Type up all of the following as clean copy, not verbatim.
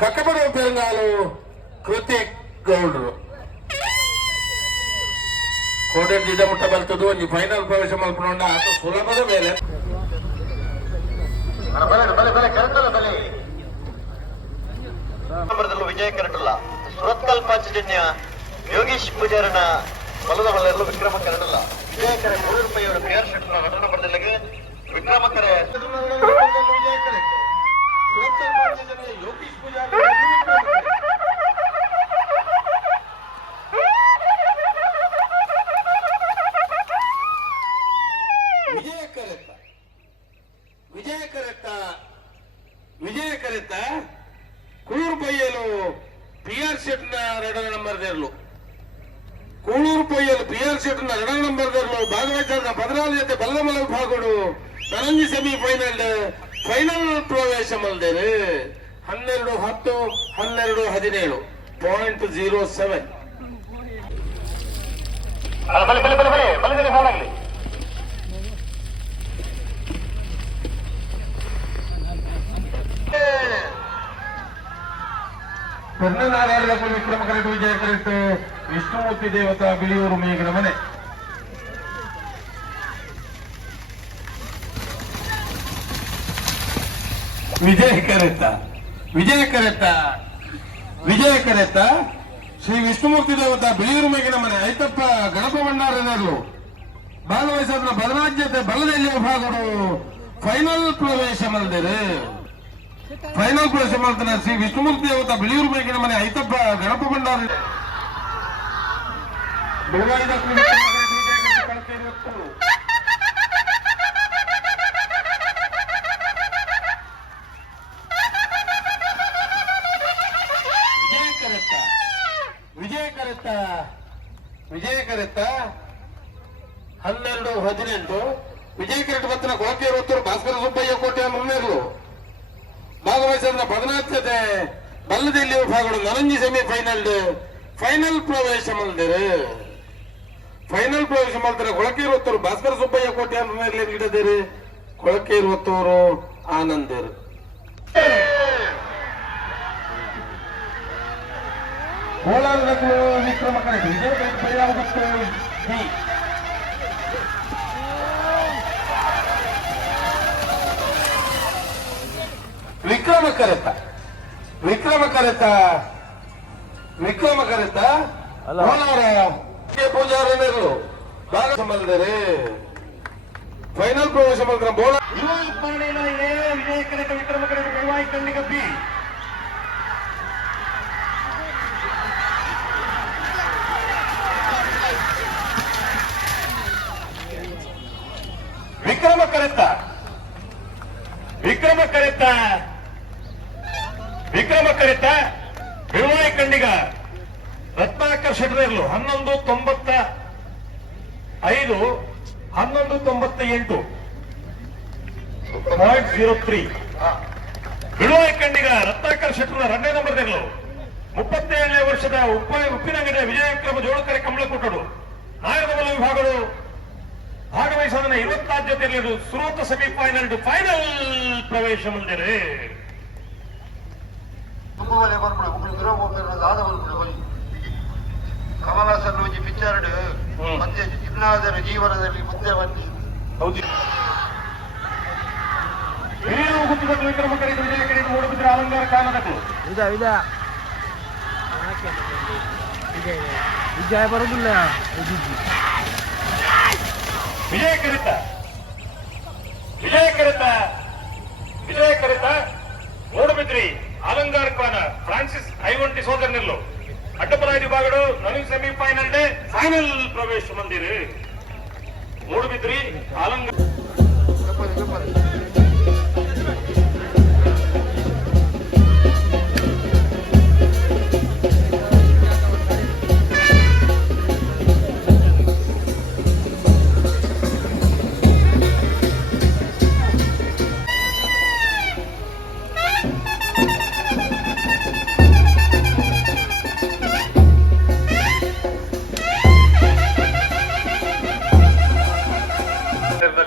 ಕಕ್ಕಪಡುವ ಪೆರಂಗಾಲು ಕೃತಿಕ್ ಗೌಡ್ರು ಕೋಟೆ ದಿದ ಮುಟ್ಟ ಬರ್ತದ್ದು ಒಂದು ಫೈನಲ್ ಪ್ರವೇಶ ಮಲ್ಪನೊಂಡ ಅದು ಸುಲಭದ ಮೇಲೆ ವಿಜಯ ಕರಟಲ್ಲ ಸುರತ್ಕಲ್ ಪಾಂಚಜನ್ಯ ಯೋಗೀಶ್ ಪೂಜಾರನ ಬಲದ ಬಲ್ಲೆರಲು ವಿಕ್ರಮ ಕರಟಲ್ಲ ವಿಜಯ ಕರೆ 3 ರೂಪಾಯಿಯವರ PR ಶೆಟ್ಟರ ನಟನ ಬರೆದಲ್ಲಿಗೆ ವಿಕ್ರಮ ಕರೆ ವಿಜಯ ಕರೆ ಸುರತ್ಕಲ್ ಪಾಂಚಜನ್ಯ ಯೋಗೀಶ್ ಪೂಜಾರ ವಿಜಯ ಕರೆತ ಕೂಳೂರು ಪಯ್ಯಲು PR ಶೆಟ್ನ 2 ನಂಬರ್ ದೇರ್ಲು ಕೂಳೂರು ಪಯ್ಯಲು PR ಶೆಟ್ನ 2 ನಂಬರ್ ದೇರ್ಲು ಭಾಗವಹಿಸಿದ 14 ಜೊತೆ ಬಲ್ಲಮಲ ವಿಭಾಗಗಳು ನರಂಜಿ ಫೈನಲ್ ಪ್ರವೇಶ ಮಲ್ದೇರು 12-10 12-17 .07 ಪರ್ಣನಾರಾಯಣದ ವಿಕ್ರಮ ಕರೆಕ್ಟ್ ವಿಜಯ ಕರೆಕ್ಟ್ ವಿಷ್ಣುಮೂರ್ತಿ ದೇವತಾ ಬಿಳಿಯೂರು ಮೇಘನ ಮನೆ ವಿಜಯ ಕರೆತ್ತ ಶ್ರೀ ವಿಷ್ಣುಮೂರ್ತಿ ದೇವತಾ ಬಿಳಿಯೂರು ಮೇಘನ ಮನೆ ಐತಪ್ಪ ಗಣಪ ಭಂಡಾರದಲ್ಲೂ ಭಾಗವಹಿಸಿದ ಬಲರಾಜ್ಯತೆ ಬಲ್ಲದೆಲ್ಲಿಯ ಭಾಗಗಳು ಫೈನಲ್ ಪ್ರವೇಶ ಮಲ್ದಿರು ಫೈನಲ್ ಪ್ರವೇಶ ಮಾಡ್ತಾನೆ ಶ್ರೀ ವಿಷ್ಣುಮೂರ್ತಿ ದೇವತಾ ಬಿಳಿಯೂರು ಮೇಘನ ಮನೆ ಐತಪ್ಪ ಗಣಪ ಭಂಡಾರ ವಿಜಯ ಕರೆತ್ತ 12-18 ವಿಜಯ ಕರೆಕ್ಟ್ ಬತ್ತನ ಕೊಳಕೆ ಹೊತ್ತೂರು ಭಾಸ್ಕರ ಸುಬ್ಬಯ್ಯ ಕೋಟೆಯ ಮುನ್ನೇರ್ಲು ಭಾಗವಹಿಸಿದ 14 ಜೊತೆ ಬಲ್ಲದಲ್ಲಿ ವಿಭಾಗಗಳು ನರಂಜಿ ಫೈನಲ್ ಪ್ರವೇಶ ಮಲ್ದಿರು ಫೈನಲ್ ಪ್ರವೇಶ ಮಾಡ್ತಾರೆ ಕೊಳಕೇರು ಹೊತ್ತೂರು ಭಾಸ್ಕರ ಸುಬ್ಬಯ್ಯ ಕೋಟೆಯ ಮುನ್ನೇರ್ಲಿ ಗಿಡದೇರಿ ಕೊಳಕೇರು ಹೊತ್ತೂರು ಆನಂದರು ಕೋಲಾರದ ವಿಕ್ರಮ ಕರೆಕ್ಟ್ ವಿಜಯ ಕರೆಕ್ಟ್ ಪರ್ಯಾವತ್ತು ವಿಕ್ರಮ ಕರೆತ ಕೋಲಾರ ಪೂಜಾರನೇರು ಭಾಗ ಸಂಬಂಧರೇ ಫೈನಲ್ ಪ್ರವೇಶ ಮಾಡಿದ್ರೆ ಬೋಳ ವಿಜಯ ಕರೆತ ವಿಕ್ರಮ ಕರೆತ ಬೆಳವಾಯಿ ಕಣ್ಣಿಗಪ್ಪಿ ವಿಕ್ರಮ ಕರೆತ ಬೆಳವಾಯಿ ಕಂಡಿಗ ರತ್ನಾಕರ್ ಶೆಟ್ಟರೇರ್ಲು 11-95 11-98 .03 ಬೆಳವಾಯಿ ಕಂಡಿಗ ರತ್ನಾಕರ್ ಶೆಟ್ಟರ 2ನೇ ನಂಬರ್ ದೇರ್ಲು 37ನೇ ವರ್ಷದ ಉಪ್ಪಿನಂಗಡಿಯ ವಿಜಯ ವಿಕ್ರಮ ಜೋಳಕರೆ ಕಮಲಕೋಟಡು ನಾಯರದ ಬಲ ವಿಭಾಗಗಳು ಭಾಗವಹಿಸಿದ 24 ಜೊತೆಯಲ್ಲಿ ಸುರೋತ ಸೆಮಿಫೈನಲ್ ಫೈನಲ್ ಪ್ರವೇಶ ಮಂದಿರೆ ಕಮಲಾಸನ್ ಪಿಕ್ಚರ್ಡ್ ಮತ್ತೆ ಇನ್ನಾದರ ಜೀವನದಲ್ಲಿ ಮುಂದೆ ಬನ್ನಿ ಹಿರಿಯರು ಗುತ್ತಿಗೆ ವಿಕ್ರಮ ಕರೆದು ವಿಜಯ ಕರೆದು ಮೂಡುಬಿದ್ರೆ ಅಲಂಕಾರ ಕಾರಣದಕ್ಕೂ ವಿಜಯ ಬರುದಿಲ್ಲ ವಿಜಯ ಕರೆತ ಮೂಡುಬಿದ್ರಿ ಅಲಂಗಾರ ಕಾನ ಫ್ರಾನ್ಸಿಸ್ ಐವಂಟಿ ಸೋದರನಿರ್ಲು ಅಡ್ಡಪರಾಜಿ ವಿಭಾಗಗಳು ಸೆಮಿಫೈನಲ್ ಫೈನಲ್ ಪ್ರವೇಶ ಮಂದಿರು ಮೂಡುಬಿದ್ರಿ ಅಲಂಗಾರ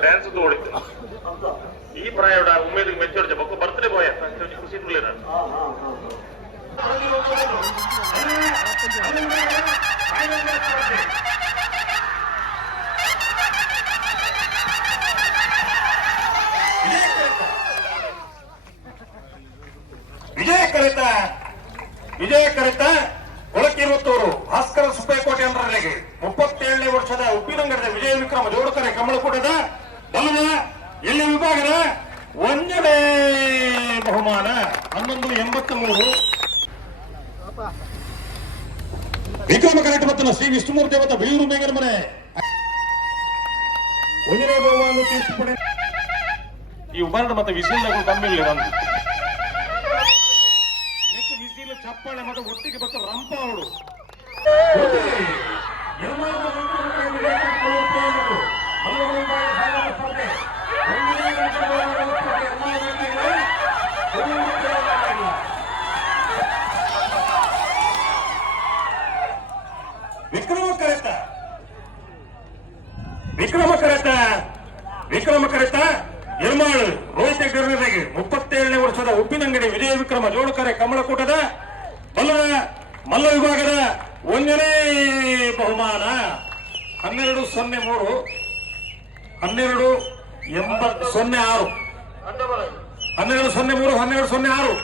ಡ್ಯಾನ್ಸ್ ಓಡಿತ್ತು ಈ ಪ್ರಾಯೋಡ ಉಮೇದಿಗೆ ಮೆಚ್ಚೋರ್ಜ ಬಕ್ಕ ಬರ್ತ್ಡೇ ಬಾಯ್ ಖುಷಿ ತುಳಿರ ವಿಜಯ ಕರೆತ ಕೊಳಕಿರುವತ್ತೂರು ಭಾಸ್ಕರ ಸುಬ್ಬಯ್ಯಕೋಟೆ ಅವರಿಗೆ 37ನೇ ವರ್ಷದ ಉಪ್ಪಿನಂಗಡದ ವಿಜಯ ವಿಕ್ರಮ ಜೋಡುಕರೆ ಕಮಲಕೂಟದ ಬಲದ ಎಲ್ಲಿ ವಿಭಾಗದ 1ನೇ ಬಹುಮಾನ 1183. ವಿಕ್ರಮ ಕರೆಟ್ ಮತ್ತು ಶ್ರೀ ವಿಷ್ಣುಮೂರ್ತಿ ಅವತ್ತ ಬೆಳೂರು ಮೇಗನ ಮನೆ 1ನೇ ಬಹುಮಾನ ತೀರ್ಪು ಪಡೆ. ಈ ಉಬಾರಣ ಮತ್ತೆ ವಿಸಿಲ್ಗಳು ಕಮ್ಮಿ ಇಲ್ಲ ನಂದು ವಿಸಿಲ್ ಚಪ್ಪಾಳೆ ಮತ್ತೆ ಒಟ್ಟಿಗೆ ಬತ್ತ ರಂಪ ಅವಳು ವಿಕ್ರಮ ಕರೆತ ಎರ್ಮಾಳು ರೋಹಿತ ಗರ್ನರಿಗೆ 37ನೇ ವರ್ಷದ ಉಪ್ಪಿನಂಗಡಿ ವಿಜಯ ವಿಕ್ರಮ ಜೋಡುಕರೆ ಕಮಲಕೂಟದ ಮಲ್ಲ ವಿಭಾಗದ 1ನೇ ಬಹುಮಾನ 1203 1206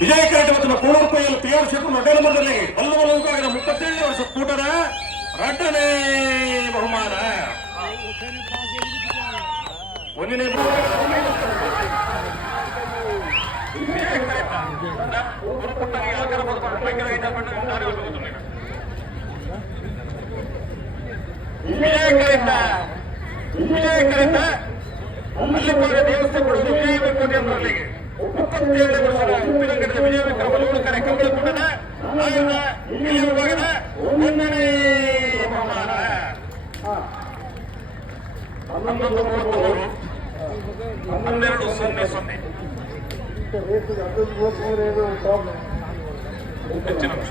ವಿಜಯ ಕರೆಟ್ ಮತ್ತು ಕೋಣೂರು ಪೈಯಲ್ಲಿ ಪಿಆರ್ ಶೆಟ್ರು ನೊಡ್ಡೇಲ ಮರದಲ್ಲಿ ಮಲ್ಲ ವಿಭಾಗದ 37ನೇ ವರ್ಷ ಕೂಟದ 2ನೇ ಬಹುಮಾನ 1ನೇ ವಿಜಯ ಕರೆತ ಮಲ್ಲಿಪಾದ ದೇವಸ್ಥಾನ ವಿಜಯ ಕೋಟೆ ಅವರಿಗೆ 37ನೇ ವರ್ಷದ ಉಪ್ಪಿನಂಗಡದ ವಿಜಯ ವಿಕ್ರಮ ಜೋಡುಕರೆ ಕಮಲಕೂಟದ ವಿಭಾಗದ 1ನೇ ಬಹುಮಾನ 1133 1200. ಹೆಚ್ಚಿನ ಅಂಶ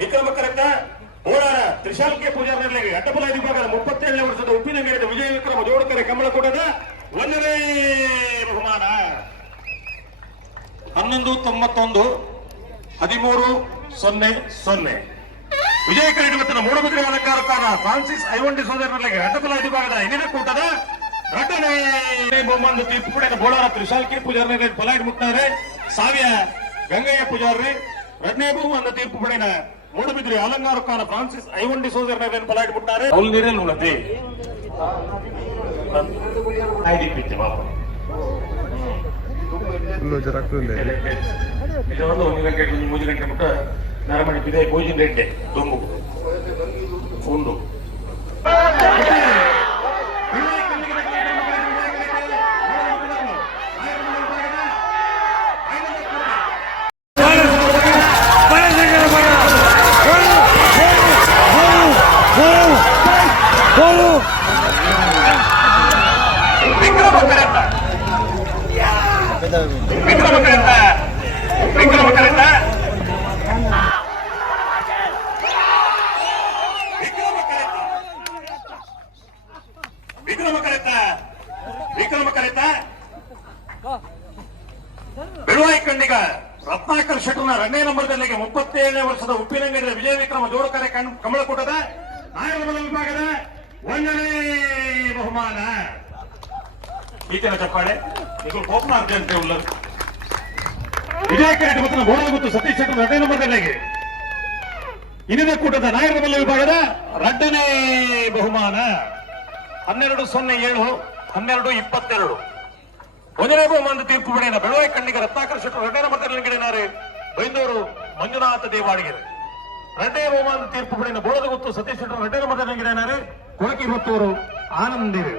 ವಿಕ್ರಮ ಕರೆತ ಹೋರಾರ ತ್ರಿಶಾಲ್ ಕೆ ಪೂಜಾರರಿಗೆ ಅಡ್ಡಬಲ ವಿಭಾಗದ 37ನೇ ವರ್ಷದ ಉಪ್ಪಿನಂಗಡಿದ ವಿಜಯ ವಿಕ್ರಮ ಜೋಡುಕರೆ ಕಮಲಕೂಟದ 1ನೇ ಬಹುಮಾನ 1191 1300. ವಿಜಯ ಕರೆಟ್ ಮತ್ತು ಮೂಡಬಿದ್ರೆ ಅಲಂಕಾರಕಾರ ಫ್ರಾನ್ಸಿಸ್ ಐವಂಡಿ ಸೋದರರಿಗೆ ಅಡ್ಡಬಲ ವಿಭಾಗದ 2ನೇ ಕೂಟದ 2ನೇ ಬಹುಮಾನ ತೀರ್ಪು ಪಡೆದ ಬೋಳಾರ ತ್ರಿಶಾಲ್ ಕೆ ಪೂಜಾರರಿಗೆ ಪಲಾಯ್ಡ್ ಮುಟ್ಟಾರೆ ಸಾವಿಯ ಗಂಗಯ್ಯ ಪೂಜಾರಿ 2ನೇ ಬಹುಮಾನ ತೀರ್ಪು ಪಡೆದ ಮೂಡಬಿದ್ರೆ ಅಲಂಕಾರಕಾರ ಫ್ರಾನ್ಸಿಸ್ ಐವಂಡಿ ಸೋದರರಿಗೆ ಪಲಾಯ್ಡ್ ಮುಟ್ಟಾರೆ ಅವಳು ನೀರಲ್ಲಿ ಉಳ್ಳತೆ ಇದೊಂದು 1 ಗಂಟೆ 3 ಗಂಟೆ ಮುಟ್ಟ ನರಮಣಿ ಬಿದೆ ಭೋಜನ ರೆಡ್ಡೆ ದೊಂಬು ಫುಂಡು ವಿಕ್ರಮ ಕರೆತ ಬೆಳುವಾಯಿ ಕಂಡಿಗ ರತ್ನಾಕರ್ ಶೆಟ್ರನ 2ನೇ ನಂಬರ್ದಲ್ಲಿ 37ನೇ ವರ್ಷದ ಉಪ್ಪಿನಂಗಡಿಯ ವಿಜಯ ವಿಕ್ರಮ ಜೋಡುಕರೆ ಕಮಲಕೂಟದ ನಾಯಕರ ವಿಭಾಗದ 1ನೇ ಬಹುಮಾನ. ಈತನ ಚಪ್ಪಾಳೆ ಇದು ಕೋಪನ ಅರ್ಜೆಂಟೆ ಉಳ್ಳದು. ವಿಜಯ ಕರೆಟ್ ಮತ್ತು ಗೋಡ ಮತ್ತು ಸತೀಶ್ ಶೆಟ್ರ 2ನೇ ನಂಬರ್ದಲ್ಲಿ 2ನೇ ಕೂಟದ ನಾಯಕರ ವಿಭಾಗದ 2ನೇ ಬಹುಮಾನ 1207 1222. 1ನೇ ಬಹುಮಾನ ತೀರ್ಪು ಪಡೆದ ಬೆಳುವಾಯಿ ಕಂಡಿಗ ರತ್ನಾಕರ್ ಶೆಟ್ರು 2ನೇ ನಂಬರ್ನಲ್ಲಿ ಬೈಂದೂರು ಮಂಜುನಾಥ ದೇವಾಡಿಗೆ 2ನೇ ಬಹುಮಾನ ತೀರ್ಪು ಪಡೆದ ಬೋಳದ ಗುತ್ತು ಸತೀಶ್ ಶೆಟ್ರು 2ನೇ ನಂಬರ್ನಲ್ಲಿ ಕೊಳಕಿ ಹೊತ್ತೂರು ಆನಂದಿವೆ.